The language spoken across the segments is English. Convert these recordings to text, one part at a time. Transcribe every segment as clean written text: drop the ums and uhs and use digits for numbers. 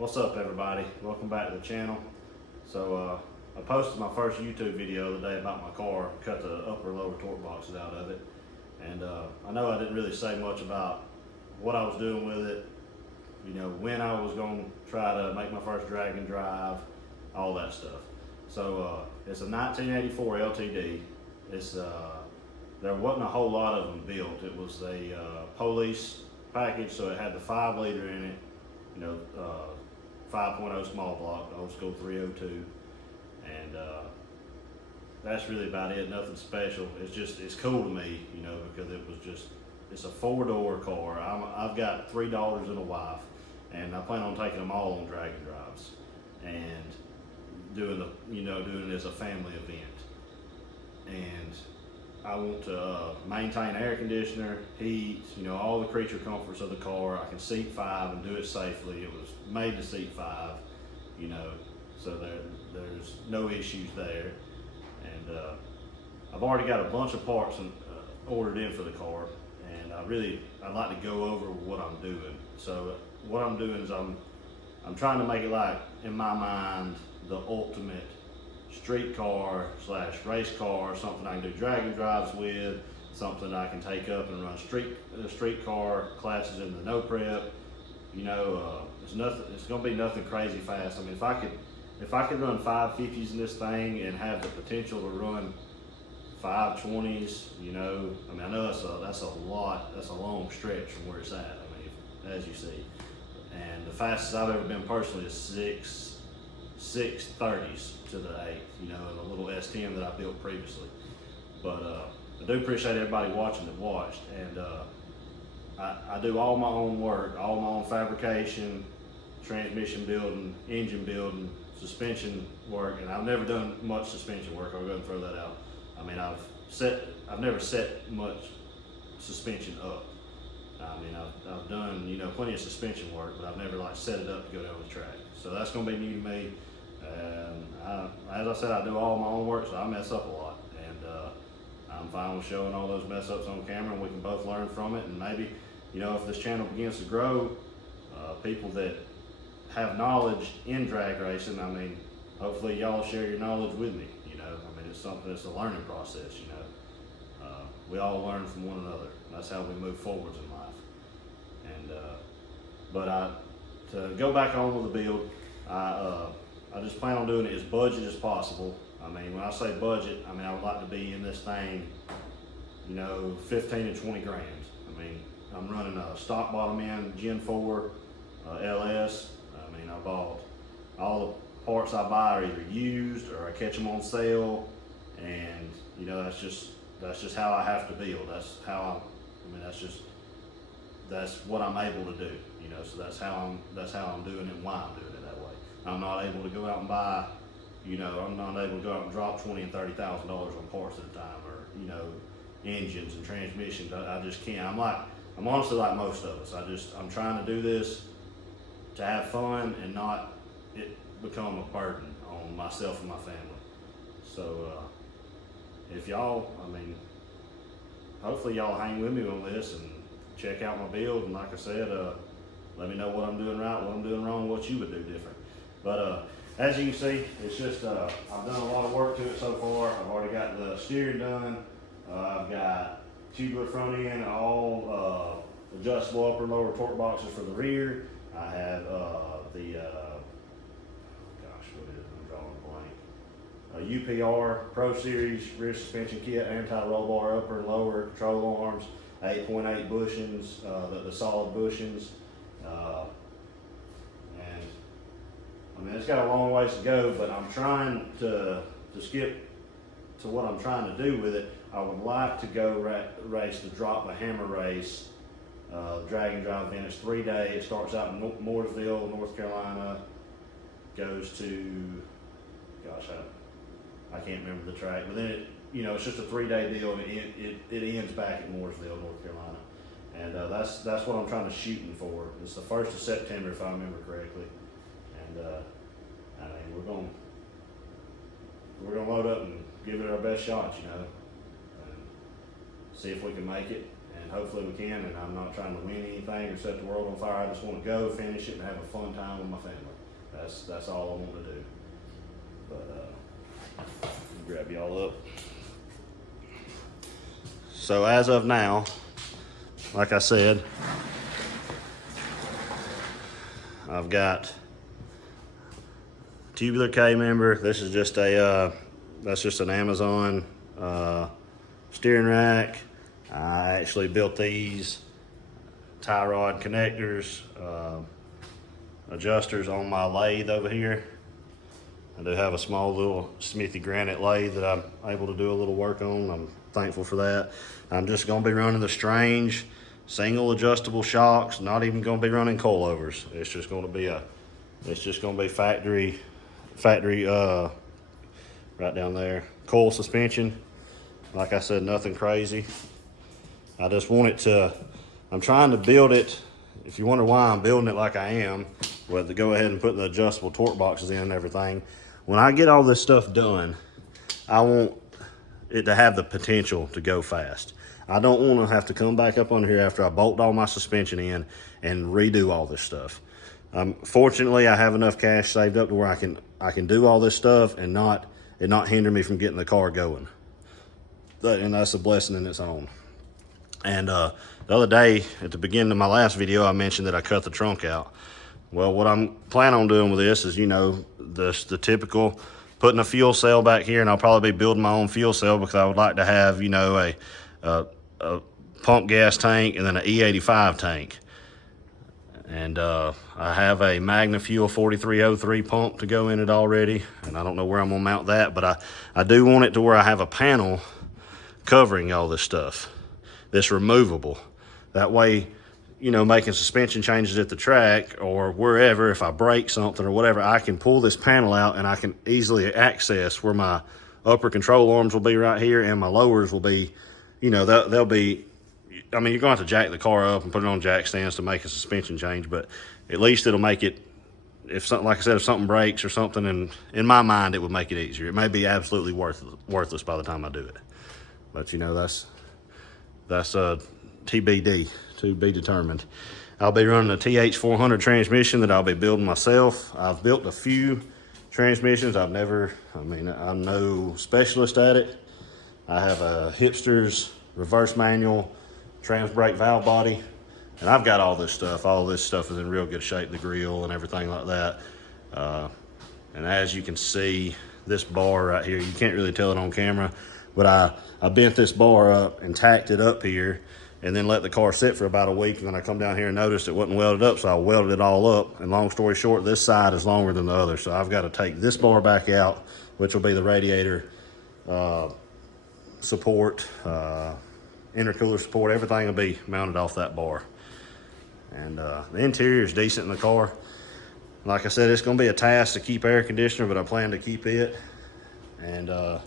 What's up, everybody? Welcome back to the channel. So I posted my first YouTube video the other day about my car, cut the upper and lower torque boxes out of it. And I know I didn't really say much about what I was doing with it, you know, when I was going to try to make my first drag and drive, all that stuff. So it's a 1984 LTD. It's there wasn't a whole lot of them built. It was a police package, so it had the 5 liter in it, you know, 5.0 small block, the old school 302, and that's really about it. Nothing special. It's cool to me, you know, because it's a 4-door car. I've got 3 daughters and a wife, and I plan on taking them all on drag and drives and doing it as a family event. And I want to maintain air conditioner, heat, you know, all the creature comforts of the car. I can seat 5 and do it safely. It was made to seat 5, you know, so there's no issues there. And I've already got a bunch of parts ordered in for the car, and I'd like to go over what I'm doing. So what I'm doing is I'm trying to make it, like, in my mind, the ultimate street car / race car, something I can do drag and drives with, something I can take up and run street car classes in the no prep. You know, it's gonna be nothing crazy fast. I mean, if I could run 550s in this thing and have the potential to run 520s, you know, I mean, I know that's a long stretch from where it's at. I mean, as you see, and the fastest I've ever been personally is 630s to the 8th, you know, in a little S10 that I built previously. But I do appreciate everybody watching that watched, and I do all my own work, all my own fabrication, transmission building, engine building, suspension work, and I've never done much suspension work. I'll go and throw that out. I mean, I've never set much suspension up. I mean, I've done, you know, plenty of suspension work, but I've never, like, set it up to go down the track. So that's gonna be new to me. And as I said, I do all my own work, so I mess up a lot. And I'm fine with showing all those mess ups on camera, and we can both learn from it. And maybe, you know, if this channel begins to grow, people that have knowledge in drag racing, I mean, hopefully y'all share your knowledge with me. You know, I mean, it's a learning process, you know. We all learn from one another. That's how we move forwards in life. And to go back on with the build, I just plan on doing it as budget as possible. I mean, when I say budget, I mean, I would like to be in this thing, you know, 15 to 20 grand. I mean, I'm running a stock bottom end Gen 4 LS. I mean, I bought all the parts I buy are either used or I catch them on sale, and, you know, that's just how I have to build. That's what I'm able to do, you know. So that's how I'm doing it and why I'm doing it that way. I'm not able to go out and buy, you know, I'm not able to go out and drop $20,000 and $30,000 on parts at a time, or, you know, engines and transmissions. I just can't. I'm honestly like most of us. I'm trying to do this to have fun and not it become a burden on myself and my family. So if y'all, I mean, hopefully y'all hang with me on this and check out my build. And like I said, let me know what I'm doing right, what I'm doing wrong, what you would do different. But as you can see, it's just, I've done a lot of work to it so far. I've already got the steering done. I've got tubular front end, all adjustable upper and lower torque boxes for the rear. I have I'm drawing a blank. UPR Pro Series rear suspension kit, anti-roll bar upper and lower control arms, 8.8 bushings, the solid bushings. And I mean, it's got a long ways to go, but I'm trying to skip to what I'm trying to do with it. I would like to go race the Drop the Hammer race, drag and drive event. It's 3-day. It starts out in Mooresville, North Carolina, goes to, gosh, I can't remember the track, but then you know, it's just a 3-day deal, and it ends back at Mooresville, North Carolina. And that's what I'm trying to shooting for. It's the 1st of September, if I remember correctly. And I mean, we're gonna load up and give it our best shot, you know, and see if we can make it. and hopefully we can. And I'm not trying to win anything or set the world on fire. I just want to go, finish it, and have a fun time with my family. That's all I want to do. But grab y'all up. So as of now, like I said, I've got tubular K member. This is just a that's just an Amazon steering rack. I actually built these tie rod connectors, adjusters on my lathe over here. I do have a small little Smithy granite lathe that I'm able to do a little work on. I'm thankful for that. I'm just going to be running the Strange single adjustable shocks. Not even going to be running coilovers. It's just going to be factory right down there. Coil suspension. Like I said, nothing crazy. I just want it to. I'm trying to build it. If you wonder why I'm building it like I am, with to go ahead and put the adjustable torque boxes in and everything. When I get all this stuff done, I want it to have the potential to go fast. I don't want to have to come back up under here after I bolt all my suspension in and redo all this stuff. Fortunately, I have enough cash saved up to where I can do all this stuff and not hinder me from getting the car going. And that's a blessing in its own. And the other day, at the beginning of my last video, I mentioned that I cut the trunk out. Well, what I'm planning on doing with this is, the typical putting a fuel cell back here, and I'll probably be building my own fuel cell because I would like to have, a pump gas tank and then an E85 tank. And I have a Magna Fuel 4303 pump to go in it already, and I don't know where I'm gonna mount that, but I do want it to where I have a panel covering all this stuff that's removable. That way, making suspension changes at the track or wherever, if I break something or whatever, I can pull this panel out and I can easily access where my upper control arms will be right here and my lowers will be, they'll be, you're going to have to jack the car up and put it on jack stands to make a suspension change, but at least it'll make it, if something, like I said, if something breaks or something, and in my mind, it would make it easier. It may be absolutely worthless by the time I do it. But that's TBD, to be determined. I'll be running a TH400 transmission that I'll be building myself. I've built a few transmissions. I'm no specialist at it. I have a Hipster's reverse manual trans brake valve body, and I've got all this stuff. All this stuff is in real good shape, the grill and everything like that. And as you can see, this bar right here, you can't really tell it on camera, but I bent this bar up and tacked it up here and then let the car sit for about a week. And then I come down here and noticed it wasn't welded up, so I welded it all up. And long story short, this side is longer than the other. So I've got to take this bar back out, which will be the radiator support, intercooler support. Everything will be mounted off that bar. And the interior is decent in the car. Like I said, it's going to be a task to keep air conditioner, but I plan to keep it. And I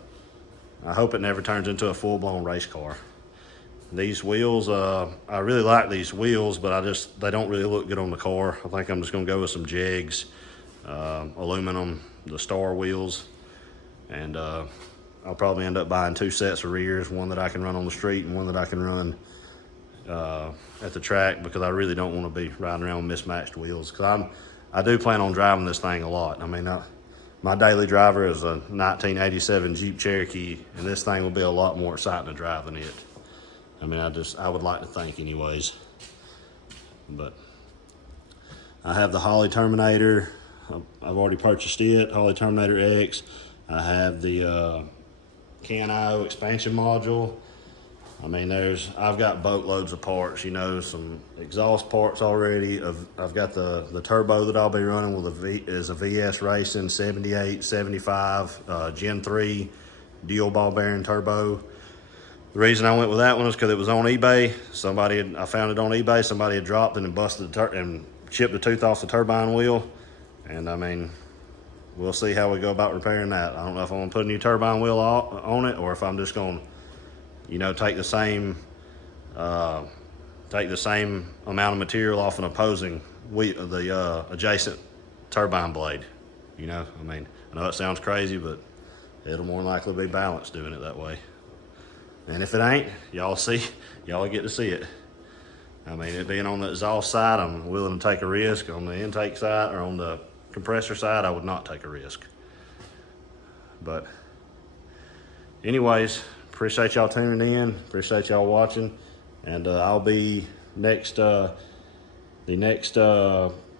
hope it never turns into a full-blown race car. These wheels, I really like these wheels, but they don't really look good on the car. I think I'm just going to go with some Jegs, aluminum, the Star wheels. And I'll probably end up buying 2 sets of rears, one that I can run on the street and one that I can run at the track, because I really don't want to be riding around with mismatched wheels. Because I do plan on driving this thing a lot. My daily driver is a 1987 Jeep Cherokee, and this thing will be a lot more exciting to drive than it. I would like to think anyways. But I have the Holley Terminator. I've already purchased it, Holley Terminator X. I have the Can-IO expansion module. I've got boatloads of parts, some exhaust parts already. I've got the turbo that I'll be running is a VS Racing 78, 75, Gen 3 dual ball bearing turbo. The reason I went with that one is because it was on eBay. I found it on eBay. Somebody had dropped it and busted and chipped the tooth off the turbine wheel. And we'll see how we go about repairing that. I don't know if I'm gonna put a new turbine wheel on it, or if I'm just gonna, take the same amount of material off an opposing the adjacent turbine blade. I know it sounds crazy, but it'll more likely be balanced doing it that way. And if it ain't, y'all get to see it. I mean, it being on the exhaust side, I'm willing to take a risk. On the intake side or on the compressor side, I would not take a risk. But anyways, appreciate y'all tuning in. Appreciate y'all watching. And I'll be the next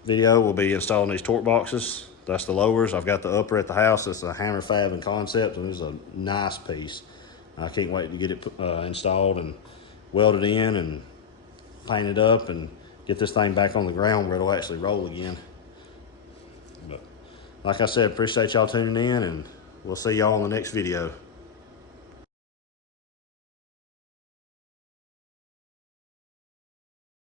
video will be installing these torque boxes. That's the lowers. I've got the upper at the house. It's a Hammer Fab and Concept, and it's a nice piece. I can't wait to get it installed and welded in and painted up and get this thing back on the ground where it'll actually roll again. But like I said, appreciate y'all tuning in, and we'll see y'all in the next video.